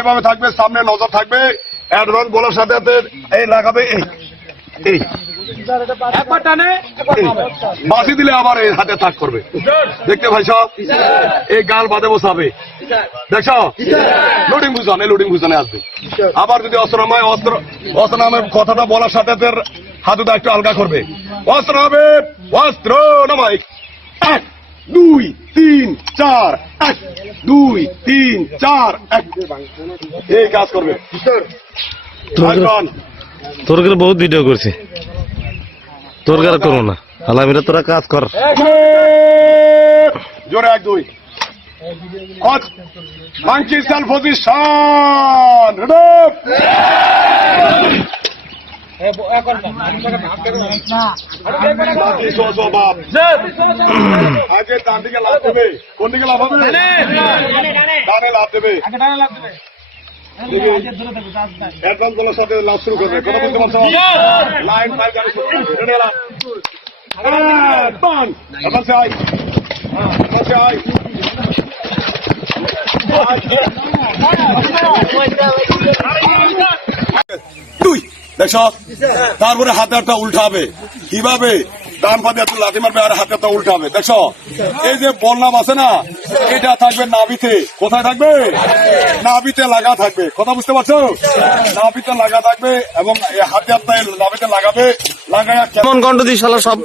এভাবে থাকবে, সামনে নজর থাকবে, অ্যাডভান্স বলার সাথে সাথে এই লাগাবে, এই বাঁচি দিলে আবার এই হাতে তাক করবে। দেখতে ভাই সব এই গাল বাঁধে বসাবে, দেখছো লোডিং বুঝানে আসবে। আবার যদি অস্ত্র নামায়, অস্ত্র নামের কথাটা বলার সাথে সাথে হাতুটা একটু আলগা করবে। অস্ত্র হবে, অস্ত্র নামাই 1 2 3 4 1 2 3 4 1 এই কাজ করবে। তোর বহুত ভিডিও করছি, তোর গার করো না, আলামিরা তোরা কাজ কর। জোরে 1 2 মাঙ্কি সেল পজিশন, আগে ডান দিকে লাভ দেবে, কোন দিকে লাভ হবে? ডানে লাভ দেবে। অ্যাডভান্স বলার সাথে লাভ শুরু করবে, কথা বলতে পারছো? লাইন ফাইভ গাড়ি শুরু করবে, রেডি লাভ বান আচ্ছা আই আচ্ছা আই তুই দেখো। তারপরে হাতে একটা উল্টাবে, কিভাবে? ডান পাতে একটু লাথি মারবে আর হাতে একটা উল্টাবে, দেখছো? এই যে বললাম আছে না, এটা থাকবে নাভিতে। কোথায় থাকবে? নাভিতে লাগা থাকবে, কথা বুঝতে পারছো? নাভিতে লাগা থাকবে এবং হাতে হাতে নাভিতে লাগাবে, লাগায় কেমন কণ্ঠ দিস শালা সব।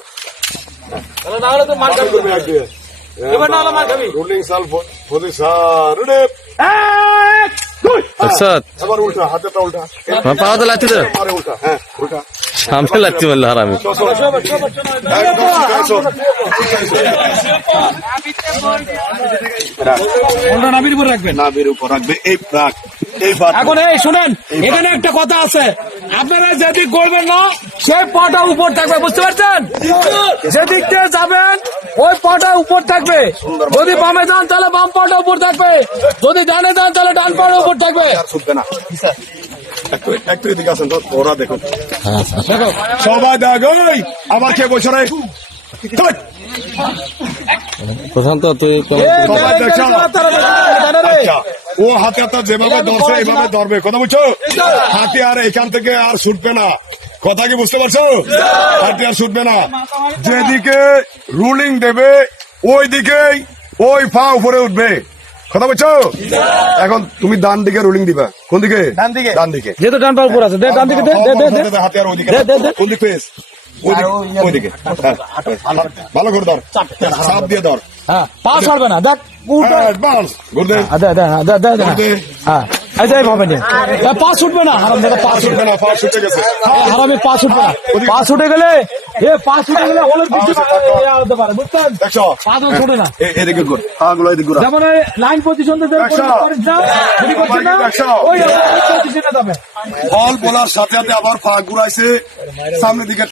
এবার উল্টা, হাতেটা উল্টা, পাওয়াতে লাগছে তো উল্টা, হ্যাঁ উল্টা, সামনে লাগছে বললে হারামি। নাভির উপর রাখবেন, নাভির উপর রাখবে। এই প্রাক এখন এই শুনেন, এখানে একটা কথা আছে, আপনারা যেদিক করবেন না সেই পাটা উপর থাকবে, বুঝতে পারছেন? যেদিক দিয়ে যাবেন ওই পাটা উপর থাকবে। যদি বামে যান তাহলে বাম পাটা উপর থাকবে, যদি ডানে যান তাহলে ডান পাটা উপর থাকবে। শুনবে না, একটু এদিকে আসেন তো, ওরা দেখুন সবাই দেখ। আবার কে বসে রে প্রশান্ত তুই সবাই দেখছো? আচ্ছা, ও হাতে হাতে যেভাবে ধরছে এইভাবে ধরবে, কথা বুঝছো? হাতে আর এখান থেকে আর ছুটবে না, কথা কি বুঝতে পারছো? হাতে আর ছুটবে না, যেদিকে রুলিং দেবে ওই দিকেই ওই পা উপরে উঠবে, কথা বুঝছো? এখন তুমি ডান দিকে রুলিং দিবা, কোন দিকে? ডান দিকে। ডান দিকে, যেহেতু ডান পা উপর আছে, ডান দিকে হাতে আর ওইদিকে, কোন দিকে? ফেস ওইদিকে, ভালো করে ধর, চাপ দিয়ে ধর, হ্যাঁ পা ছাড়বে না, দেখ পা ছুটবে না, হারাম দাদা পা ছুটবে না, পা ছুটে গেছে, হারামি পা ছুটবে না, পা ছুটে গেলে পা ছুটে গেলে হলের হতে পারে, বুঝছেন? দেখছো? পা তো ছোটে না, এদিকে ঘুর, পা গুলো এদিকে ঘুরা, যেমন লাইন পজিশন ওই পজিশনে যাবে। বল বলার সাথে সাথে আবার পা ঘুরাইছে সামনের দিকে।